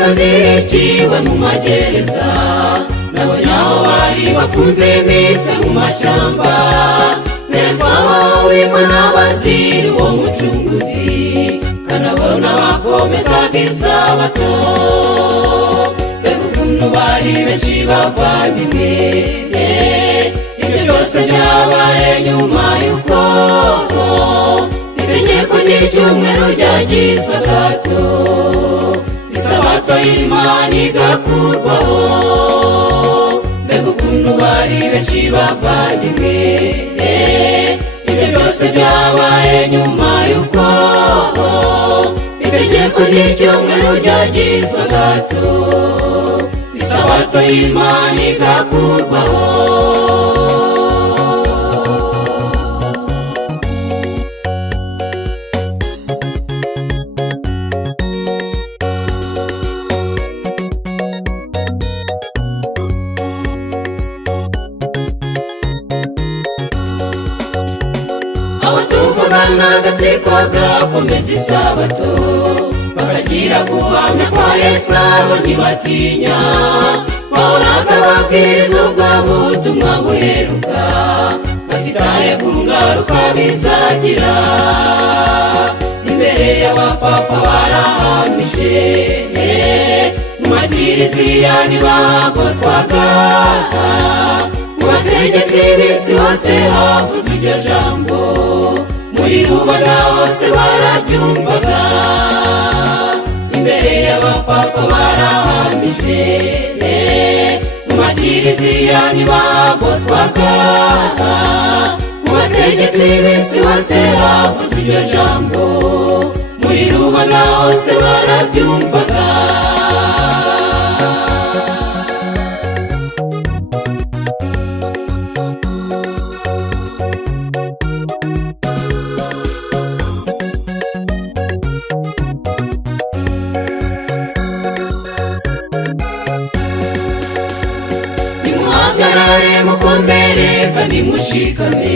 bazirikiwe mu magereza, nabonye aho bari bafunze imitwe mu mashyamba, neretswaho w'Imana bazira uwo mucunguzi, kanabona bakomezaga isabato. Mbega ukuntu bari benshi bavandimwe, ibyo byose byabaye nyuma y'uko itegeko ry'icyumweru ryagizwe gato, isabato y'Imana igakurwaho. Mbega ukuntu bari benshi bavandimwe, ibyo byose byabaye nyuma y'uko itegeko ry'icyumweru ryagizwe gato, isabato y'Imana igakurwaho. Abatuvugana agatsiko gakomeza isabato, bakagira guhamya kwa Yesu abo ntibatinya, bahoraga babwiriza ubwo butumwa buheruka, batitaye ku ngaruka bizagira. Imbere y'abapapa barahamije, mu makiriziya ntibagotwaga, mu bategetsi b'isi hose havuzwe iryo jambo, muri rubanda hose barabyumvaga. Imbere y'abapapa barahamije, mu makiriziya ntibagotwaga, mu bategetsi b'isi hose havuzwe iryo jambo, muri rubanda hose barabyumvaga. Nimuhagarare mukomere kandi mushikame,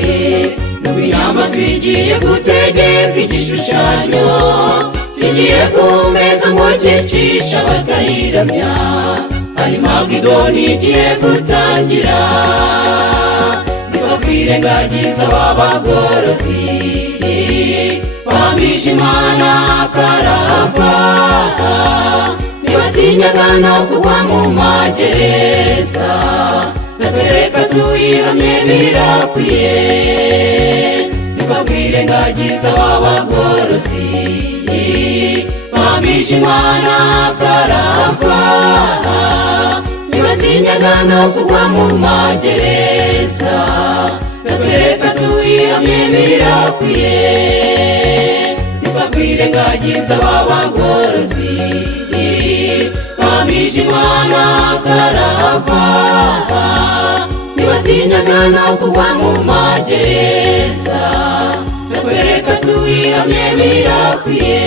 n'ubinama zigiye gutegeka igishushanyo, kigiye kumeka ngo cyicisha batayiramya, hari Magidoni igiye gutangira. Ntitwakwirengagiza ab'abagorozi bamisha Imana karahava, ntibatinyaga no kugwa mu magereza, natwe reka tuyihamye birakwiye. Ntitwakwirengagiza ab'abagorozi bamisha Imana karahava, ntibatinyaga no kugwa mu magereza, natwe reka tuyihamye birakwiye. Ntitwakwirengagiza ab'abagorozi bamisha Imana karahava, ntibatinyaga no kugwa mu magereza, natwe reka tuyihamye birakwiye.